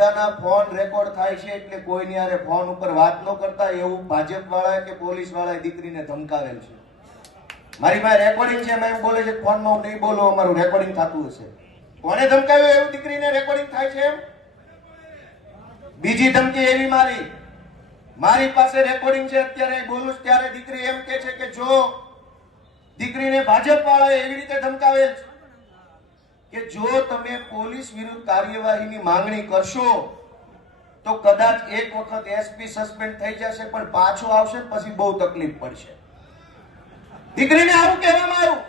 બધાના phone record થાય છે એટલે કોઈની હારે ફોન ઉપર વાત ન કરતા એવું ભાજપ વાળા કે પોલીસ વાળા દીકરીને ધમકાવેલ છે મારી પાસે રેકોર્ડિંગ છે એમાં એમ બોલે છે ફોનમાં હું નહીં બોલો અમારું રેકોર્ડિંગ થતું હશે કોને ધમકાવ્યું એવું દીકરીને રેકોર્ડિંગ થાય છે એમ બીજી ધમકી એવી મારી મારી પાસે રેકોર્ડિંગ છે અત્યારે બોલું ત્યારે દીકરી એમ કે છે કે જો દીકરીને ભાજપ વાળાએ એવી રીતે ધમકાવેલ છે કે જો તમે પોલીસ વિરુદ્ધ કાર્યવાહીની માંગણી કરશો તો કદાચ એક વખત એસપી સસ્પેન્ડ થઈ જશે પણ પાછો આવશે પછી બહુ તકલીફ પડશે દીકરીને આવું કહેવામાં આવ્યું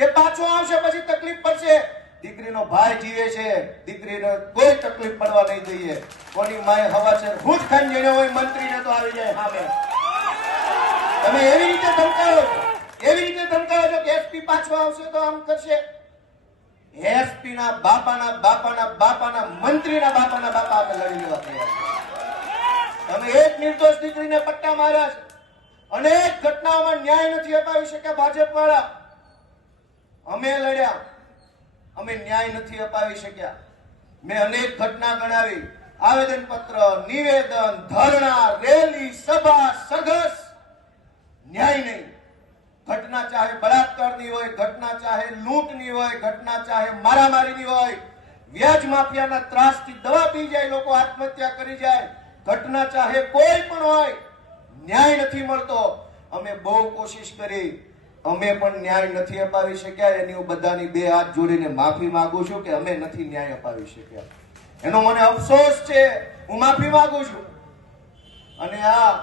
કે પાછો આવશે પછી તકલીફ પડશે દીકરીનો ભાઈ જીવે છે દીકરીને કોઈ તકલીફ પડવા નહીં જોઈએ કોની માય હવા છે હું જ ખાન જેને હોય મંત્રીને તો આવી જાય સામે તમે એવી રીતે ધમકાવો એવી રીતે ધમકાવો છો કે એસપી પાછો આવશે તો આમ કરશે એસપીના બાપાના બાપાના બાપાના મંત્રીના બાપાના બાપા અમે લડી લેવા તૈયાર તમે એક નિર્દોષ દીકરીને પટ્ટા માર્યા છે અનેક ઘટનાઓમાં ન્યાય નથી અપાવી શક્યા ભાજપ વાળા અમે લડ્યા અમે ન્યાય નથી અપાવી શક્યા મેં અનેક ઘટના ગણાવી આવેદન પત્ર નિવેદન ધરણા રેલી સભા સઘસ ન્યાય નહીં ઘટના ચાહે બળાત્કારની હોય ચાહે લૂંટની હોય ઘટના ચાહે મારામારીની હોય વ્યાજ માફિયાના ત્રાસથી દવા પી જાય લોકો આત્મહત્યા કરી જાય ઘટના ચાહે કોઈ પણ હોય ન્યાય નથી મળતો અમે બહુ કોશિશ કરી અમે પણ ન્યાય નથી અપાવી શક્યા એની હું બધાની બે હાથ જોડીને માફી માંગુ છું કે અમે નથી ન્યાય અપાવી શક્યા એનો મને અફસોસ છે હું માફી માંગુ છું અને આ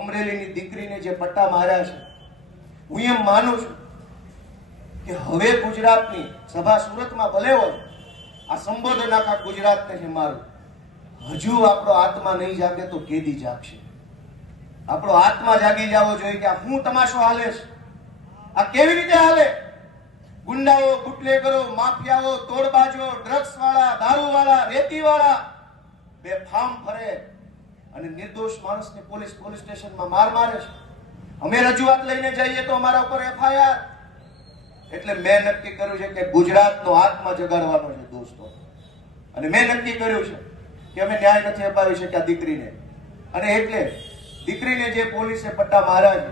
અમરેલીની દીકરીને જે પટ્ટા માર્યા છે હું એમ માનું છું કે હવે ગુજરાતની સભા સુરતમાં ભલે હોય આ સંબોધન આખા ગુજરાતને છે મારું હજુ આપણો આત્મા નહીં જાગે તો કેદી જાગશે આપણો આત્મા જાગી જવો જોઈએ કે હું તમાશો હાલે છે આ કેવી રીતે હાલે ગુંડાઓ બુટલેગરો માફિયાઓ તોડબાજો ડ્રગ્સ વાળા દારૂ વાળા રેતી વાળા બે ફાર્મ ફરે અને નિર્દોષ માણસને પોલીસ પોલીસ સ્ટેશનમાં માર મારે છે અમે રજૂઆત લઈને જઈએ તો અમારા ઉપર એફઆઈઆર એટલે મેં નક્કી કર્યું છે કે ગુજરાતનો આત્મા જગાડવાનો છે દોસ્તો અને મેં નક્કી કર્યું છે કે અમે ન્યાય નથી અપાવી શક્યા દીકરીને અને એટલે દીકરીને જે પોલીસે પટ્ટા માર્યા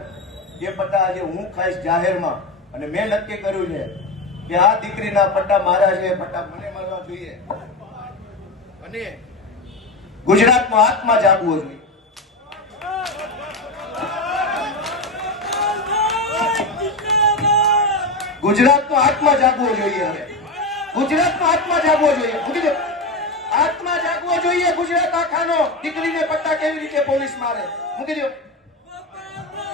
છે એ પટ્ટા આજે હું ખાઈશ જાહેરમાં અને મેં નક્કી કર્યું છે કે આ દીકરીના પટ્ટા માર્યા છે પટ્ટા મને મળવા જોઈએ અને ગુજરાતમાં આત્મા જાગવો જોઈએ ગુજરાતનો આત્મા જાગવો જોઈએ હવે ગુજરાતનો આત્મા જાગવો જોઈએ આત્મા જાગવો જોઈએ ગુજરાત આખાનો દીકરીને પટ્ટા કેવી રીતે પોલીસ મારે મૂકી દો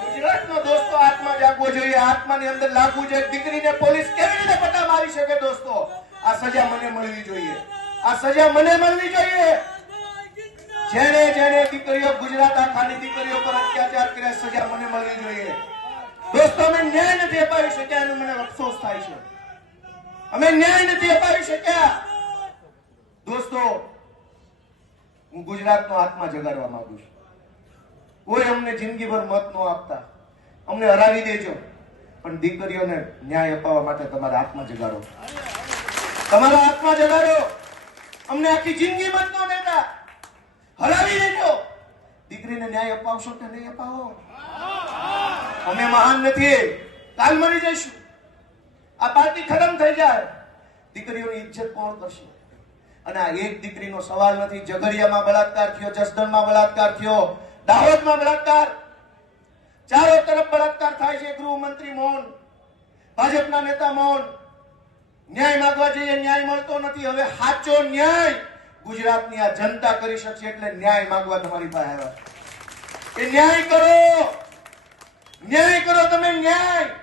ગુજરાતનો દોસ્તો આત્મા જાગવો જોઈએ આત્માની અંદર લાગવું જોઈએ દીકરીને પોલીસ કેવી રીતે પટ્ટા મારી શકે દોસ્તો આ સજા મને મળવી જોઈએ આ સજા મને મળવી જોઈએ જેને જેને દીકરીઓ ગુજરાત આખાની દીકરીઓ પર અત્યાચાર કર્યા સજા મને મળવી જોઈએ દોસ્તો અમે ન્યાય નથી અપાવી શક્યા એનો મને અફસોસ થાય છે અમે ન્યાય નથી અપાવી શક્યા દોસ્તો હું ગુજરાતનો આત્મા જગાડવા માંગુ છું કોઈ અમને જિંદગીભર મત ન આપતા અમને હરાવી દેજો પણ દીકરીઓને ન્યાય અપાવવા માટે તમારા આત્મા જગાડો તમારા આત્મા જગાડો અમને આખી જિંદગી મત ન દેતા હરાવી દેજો દીકરીને ન્યાય અપાવશો કે નહીં અપાવો અમે મહાન નથી કાલ મરી જઈશું આ પાર્ટી ખતમ થઈ જાય દીકરીઓની ઇજ્જત કોણ કરશે અને આ એક દીકરીનો સવાલ નથી ઝઘડિયામાં બળાત્કાર થયો જસદણમાં બળાત્કાર થયો દાહોદમાં બળાત્કાર ચારો તરફ બળાત્કાર થાય છે ગૃહમંત્રી મૌન ભાજપના નેતા મૌન ન્યાય માગવા જઈએ ન્યાય મળતો નથી હવે સાચો ન્યાય ગુજરાતની આ જનતા કરી શકશે એટલે ન્યાય માગવા તમારી પાસે આવ્યા એ ન્યાય કરો ન્યાય કરો તમે ન્યાય